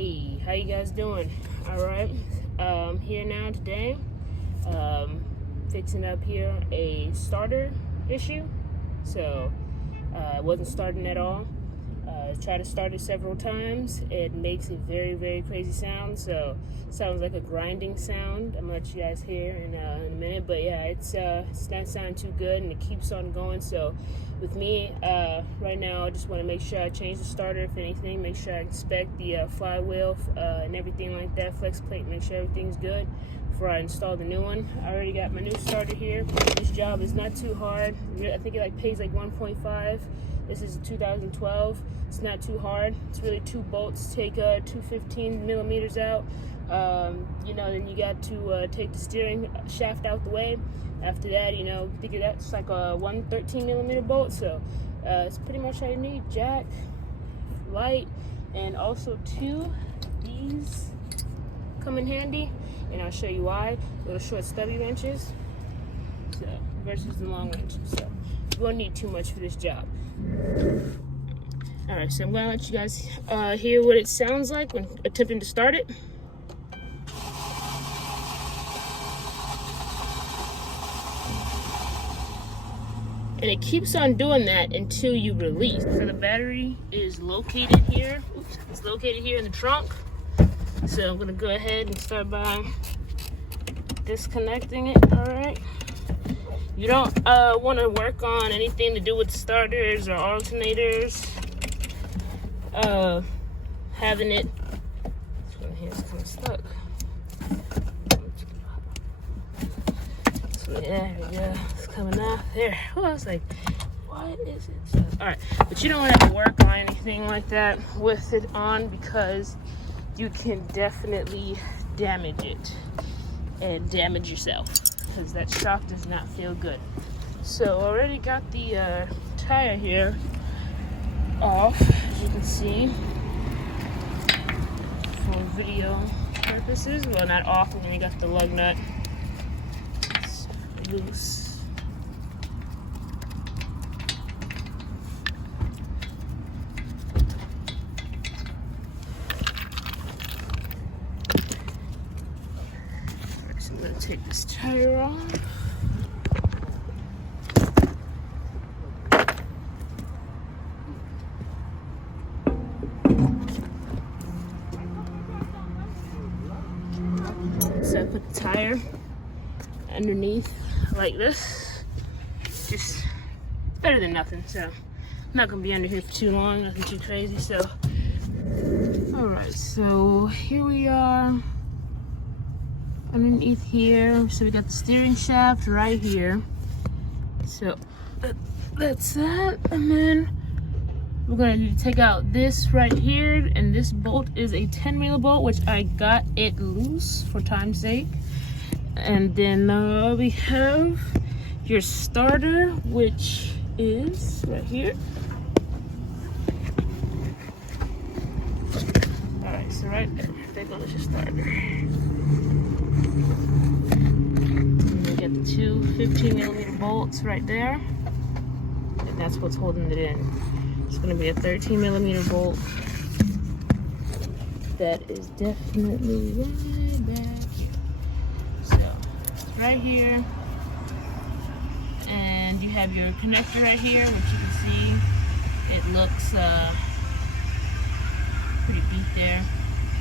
Hey, how you guys doing? All right, here now today, fixing up here a starter issue. So it wasn't starting at all. Tried to start it several times. It makes a very, very crazy sound. So it sounds like a grinding sound. I'm gonna let you guys hear in a minute. But yeah, it's not sounding too good, and it keeps on going. So with me right now, I just want to make sure I change the starter. If anything, make sure I inspect the flywheel and everything like that, flex plate, make sure everything's good before I install the new one. I already got my new starter here. This job is not too hard. I think it pays like 1.5. This is 2012. It's not too hard. It's really 2 bolts. Take 2 15 millimeters out. Then you got to take the steering shaft out the way. After that, think of that, it's like a 1 13 millimeter bolt. So it's pretty much all you need. Jack, light, and also 2. These come in handy, and I'll show you why. Little short stubby wrenches. So versus the long wrenches. So you won't need too much for this job. Alright, so I'm gonna let you guys hear what it sounds like when attempting to start it. And it keeps on doing that until you release. So the battery is located here. Oops, it's located here in the trunk. So I'm gonna go ahead and start by disconnecting it. Alright. You don't want to work on anything to do with starters or alternators. Having it, this one here is kind of stuck. So there we go, it's coming off there. Oh, I was like, what is it? So, all right, but you don't have to work on anything like that with it on, because you can definitely damage it and damage yourself, because that shock does not feel good. So already got the tire here off, as you can see, for video purposes. Well, not off, and then you got the lug nut. It's loose. So I'm gonna take this tire off. So I put the tire underneath like this. Just better than nothing. So I'm not gonna be under here for too long, nothing too crazy. So alright, so here we are underneath here. So we got the steering shaft right here. So that's that. And then we're going to need to take out this right here, and this bolt is a 10 mil bolt, which I got it loose for time's sake. And then we have your starter, which is right here. Alright, so right there, there goes your starter. And we get the 2 15 millimeter bolts right there, and that's what's holding it in. It's going to be a 13 millimeter bolt that is definitely right back here. So it's right here, and you have your connector right here, which you can see it looks pretty beat there.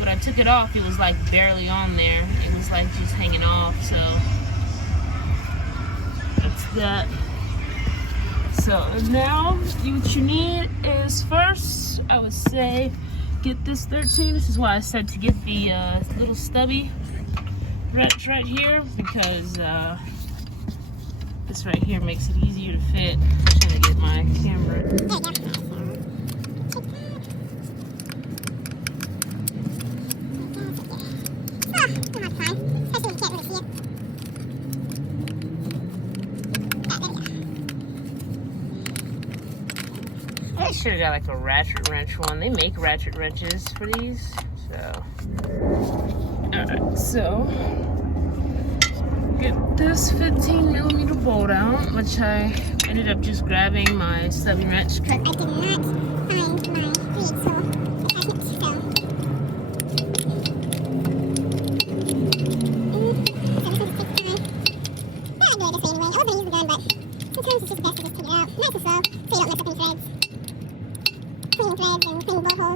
When I took it off, it was like barely on there. It was like just hanging off. So that's that. So now what you need is, first I would say get this 13. This is why I said to get the little stubby wrench right here, because this right here makes it easier to fit. I'm trying to get my camera. I should have got like a ratchet wrench one. They make ratchet wrenches for these. So, alright, so get this 15 millimeter bolt out, which I ended up just grabbing my stubby wrench. I did not find my feet, so I got it. So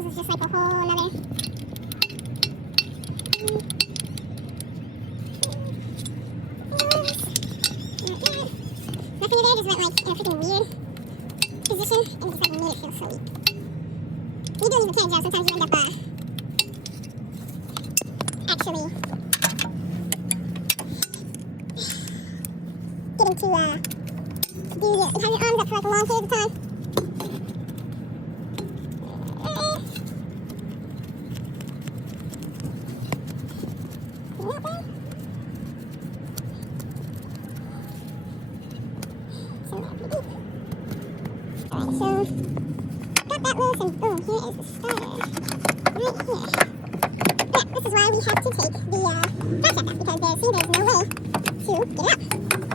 is just like a whole nother. Nothing there, just went like in a freaking weird position and just like made it feel so weak. When you're doing these mechanic jobs, sometimes you end up actually getting to do have your arms up for like a long period of time. So, got that loose and boom, here is the starter. Right here. Yeah, this is why we have to take the back off because there's no way to get it up.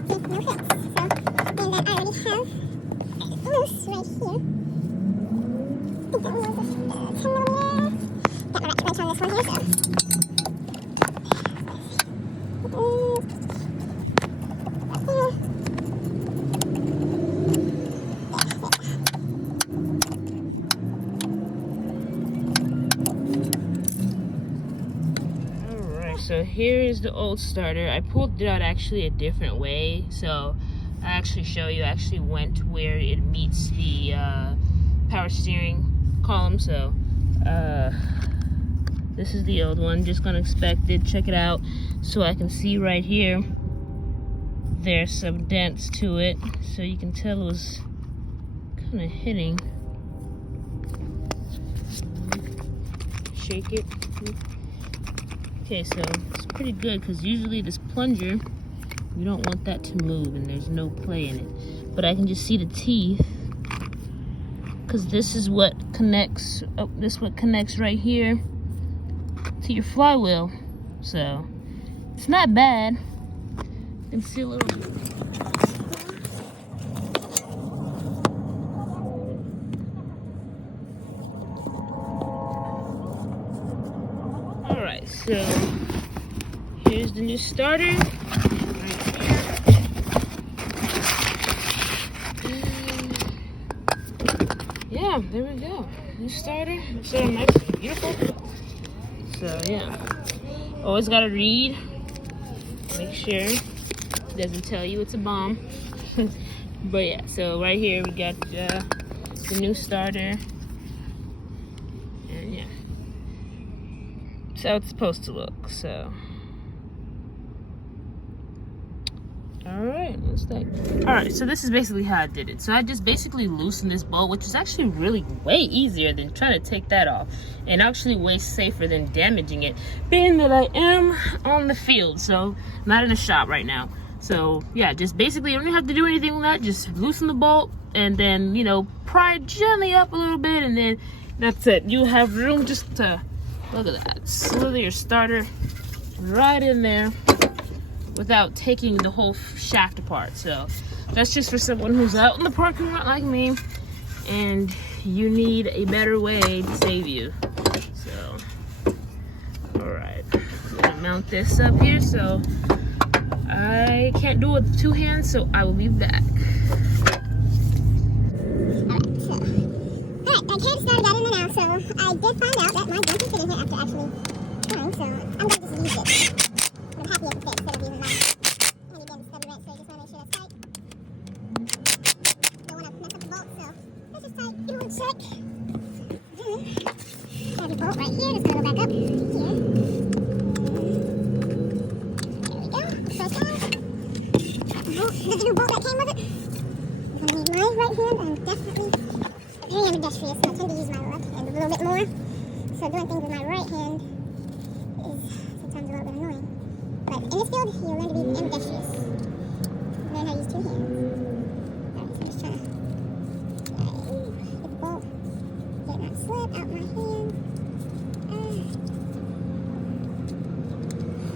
With no hooks. So, and I already have loose right here. I think that was a 10mm. Got my ratchet wrench on this one here, so. So here is the old starter. I pulled it out actually a different way, so I actually show you. I actually went where it meets the power steering column. So this is the old one. Just gonna inspect it, check it out, so I can see right here. There's some dents to it, so you can tell it was kind of hitting. Shake it. Okay, so it's pretty good because usually this plunger, you don't want that to move and there's no play in it. But I can just see the teeth because this is what connects. Oh, this is what connects right here to your flywheel. So it's not bad. You can see a little. Alright, so here's the new starter. Right here. Yeah, there we go. New starter. So nice and beautiful. So yeah. Always gotta read. Make sure it doesn't tell you it's a bomb. But yeah, so right here we got the new starter. And yeah. That's how it's supposed to look, so. Alright, what's that? Alright, so this is basically how I did it. So I just basically loosened this bolt, which is actually really way easier than trying to take that off. And actually way safer than damaging it. Being that I am on the field, so I'm not in the shop right now. So yeah, just basically you don't have to do anything with that. Just loosen the bolt and then, you know, pry it gently up a little bit and then that's it. You have room just to, look at that, slither your starter right in there without taking the whole shaft apart. So that's just for someone who's out in the parking lot like me and you need a better way to save you. So, all right, I'm gonna mount this up here. So I can't do it with two hands, so I will be back. Alright, I kind of started that in there now, so I did find out that my jump is fitting here after actually trying, so I'm going to just use it. I'm happy with the fit instead of using my handy dandy stubby wrench, so I just want to make sure that's tight. Don't want to mess up the bolt, so that's just tight. Give it a check. Heavy bolt right here, just going to go back up here. The new bolt that came with it. I'm going to use my right hand. I'm definitely very ambidextrous, so I tend to use my left hand a little bit more. So doing things with my right hand is sometimes a little bit annoying. But in this field, you'll learn to be ambidextrous. Learn how to use two hands. Alright, so I'm just trying to get the bolt, get that slip out my hand. Alright,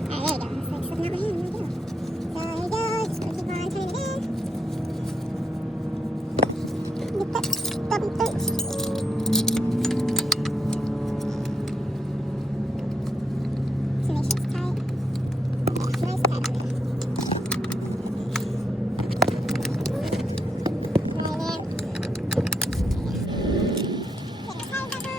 there we go. It's like slipping out my hand. There we go. So there you go. Just going to keep on turning it in. Get that stubby bolt. So make sure it's tight. Yeah, nice tight on there. Right in. Get the tires back on.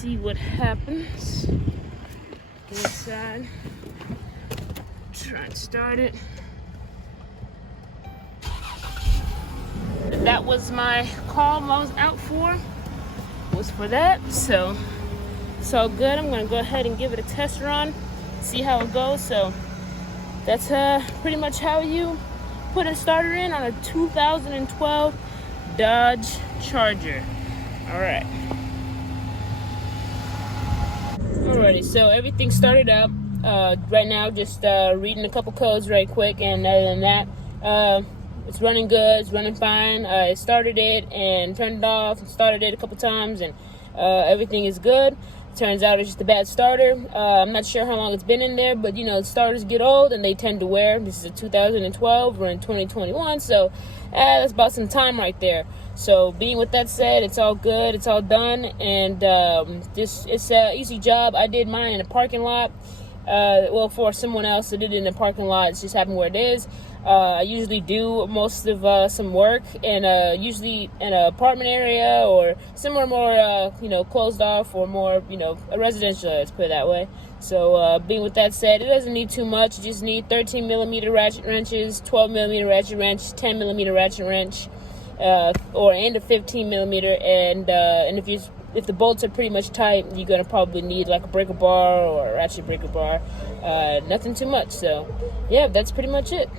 see what happens. Get inside. Try and start it. That was my call I was out for. Was for that. So it's all good. I'm gonna go ahead and give it a test run, see how it goes. So that's pretty much how you put a starter in on a 2012 Dodge Charger. All right. Alrighty, so everything started up. Right now, just reading a couple codes right quick, and other than that, it's running good. It's running fine. I started it and turned it off, and started it a couple times, and everything is good. Turns out it's just a bad starter. I'm not sure how long it's been in there, but you know, starters get old and they tend to wear. This is a 2012. We're in 2021, so that's about some time right there. So being with that said, it's all good, it's all done, and it's an easy job. I did mine in a parking lot. Well, for someone else, I did it in a parking lot. It's just happened where it is. I usually do most of some work in usually in an apartment area or somewhere more closed off, or more a residential, let's put it that way. So being with that said, it doesn't need too much. You just need 13 millimeter ratchet wrenches, 12 millimeter ratchet wrench, 10 millimeter ratchet wrench, and a 15 millimeter, and if the bolts are pretty much tight, you're gonna probably need like a breaker bar or a ratchet breaker bar. Nothing too much. So yeah, that's pretty much it.